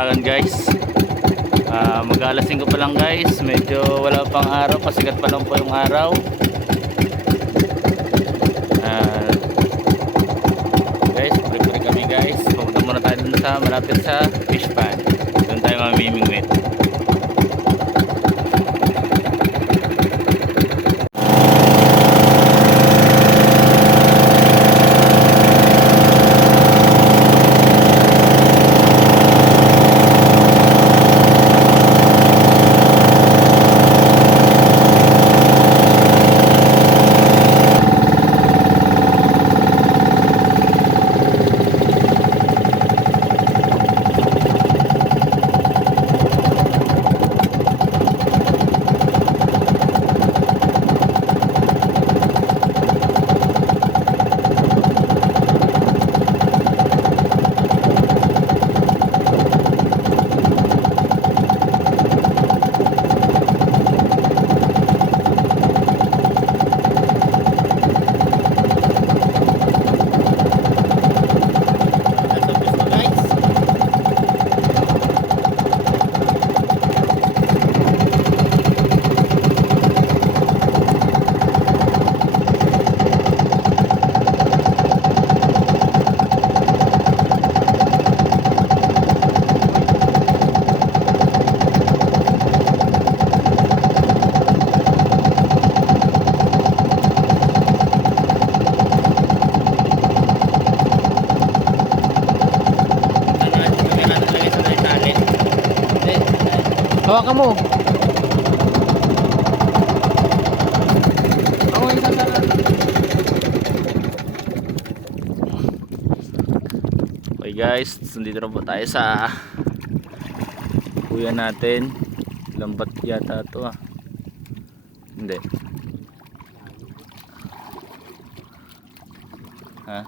Batangan guys. Mag-alas 5 pa lang guys. Medyo wala pang araw, pasikat pa lang po yung araw. Guys, prepare kami guys. Pumunta muna tayo dun sa malapit sa fish pond. Doon tayo mamimingwit. Hawakan mo. Ako yung sasarap. Okay guys, nandito na po tayo sa kuya natin. Lambat yata ito Hindi. Ha?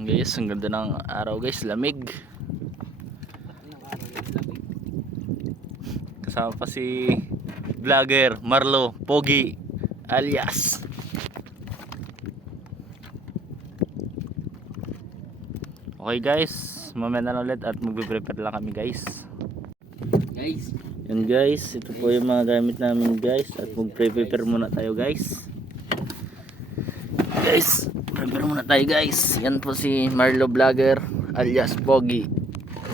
Guys, ang ganda ng araw guys, lamig. Kasama pa si vlogger Marlo Pogi alias. Okay guys, mamaya na ulit at magbe-prepare lang kami guys. Yan guys, ito po yung mga gamit namin guys at magpe-prepare muna tayo guys. Guys, prepare muna tayo guys. Yan po si Marlo Vlogger alias Pogi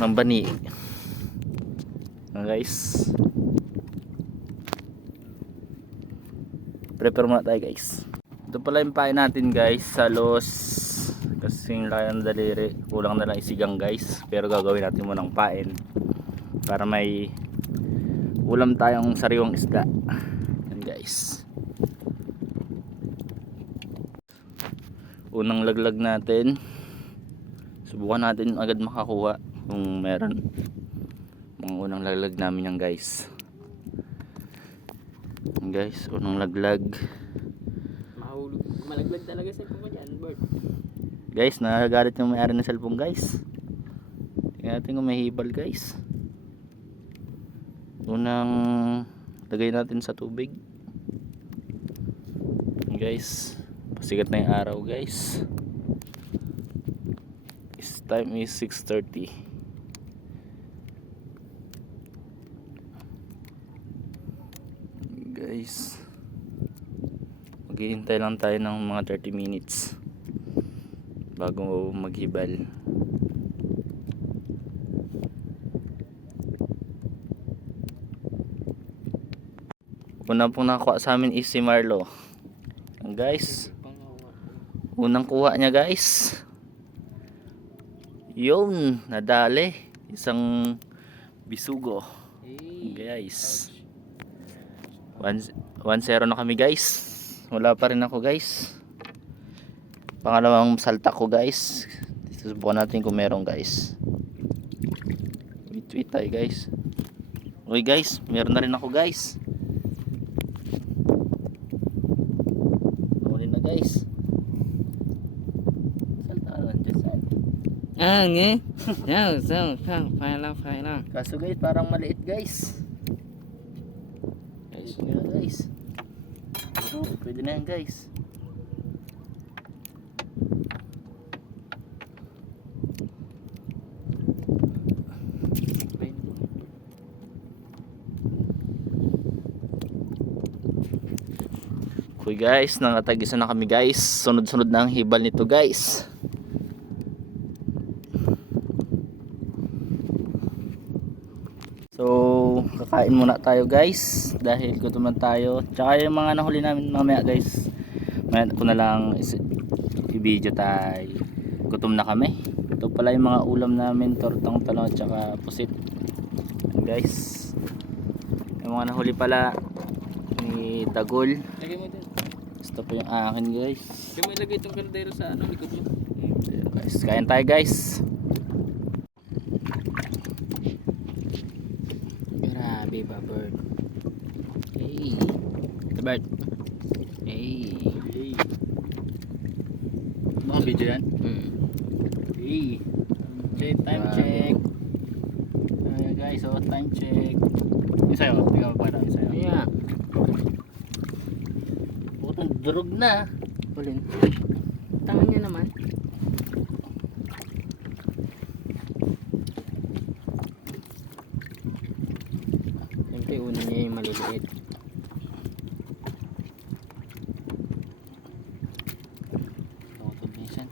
ng Bani. Guys, prepare muna tayo guys. Ito pala yung pain natin guys, salos kasing laki ng daliri. Kulang na lang isigang guys, pero gagawin natin muna ng pain para may ulam tayong sariwang isda. Yan guys, unang laglag natin, subukan natin agad makakuha kung meron. Mga unang laglag namin yan guys. Yan guys, unang laglag. Mahulog. Malaglag talaga sa cellphone ko dyan, Bert. Guys, nagagalit yung may-ari ng cellphone guys. Tingnan natin kung may hibal guys. Unang lagay natin sa tubig. Yan guys, pasikat na yung araw guys. This time is 6:30. Guys, maghihintay lang tayo ng mga 30 minutes bago maghibal. Unang pong nakuha sa amin is si Marlo. Guys, unang kuha niya guys, yun, nadali isang bisugo guys. 1-0 na kami guys. Wala pa rin ako guys. Pangalawang salta ko guys. Susubukan natin kung meron guys. Wait tayo guys. Okay guys, meron na rin ako guys. Huli na guys. Salta lang dyan saan. Nge. Fire lang. Kaso guys, parang maliit guys. Guys, pwede na yan guys. Okay guys, nangatag-isa na kami guys. Sunod-sunod na ang hibal nito guys. So, kakain muna tayo guys dahil gutom na tayo. Tsaka yung mga nahuli namin mamaya guys, mamaya ko na lang i-video tayo. Gutom na kami. Ito pala yung mga ulam namin, tortang talong at saka pusit. Yan guys. Yung mga nahuli pala ni Dagol. Lagay mo din. Ito po yung akin guys. Lagay mo ilagay itong kaldero sa ano, likod mo. Guys, kain tayo guys. Grabe ba bird? Hey. The bird. Hey. Hey. Mga video yan? Hey. Check, time check. Guys, oh, time check. Yung sa'yo, bigyan mo para yung sa'yo. Yeah. Bukod durog na. Ulin. Tama nyo naman. Siyempre, una niya yung maliliit. Tutod na siya.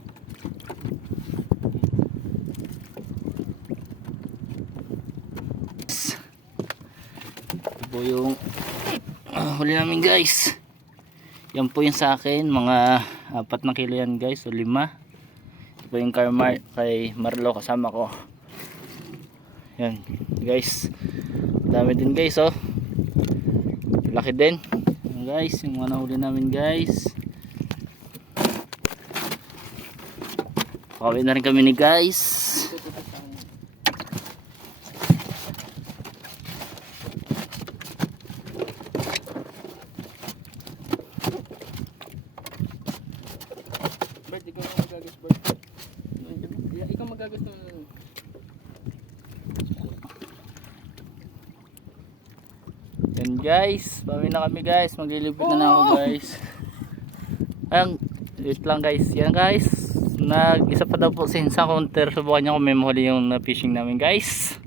Ito po yung huli namin guys. Yan po yung sa akin, mga 4 na kilo yan guys, o 5. Ito po yung kay Marlo kasama ko. Yan guys, dami din guys oh. Laki din. Yan guys, yung mga nahuli namin guys. Pauwi na rin kami ni guys. Bert, ikaw na magagas, Bert. Ikaw magagas ng... Yan guys, pauwi na kami guys. Maglilibot na ako guys. Ayun, wait lang guys. Yan guys, nag-isa pa daw po sa counter. Subukan niya kung may mahuli yung na-fishing namin guys.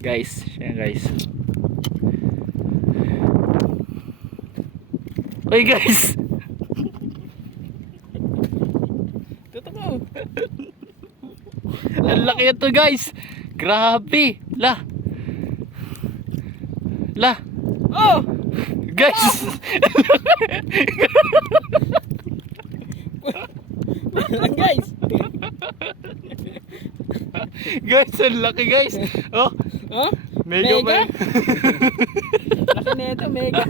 Guys, yan guys. Oy guys. Totoo. Ang laki ito guys. Grabe. La. Oh! Guys. Guys! Guys, ang laki guys. Oh, Huh? mega Mega? pa. Laki na ito, mega.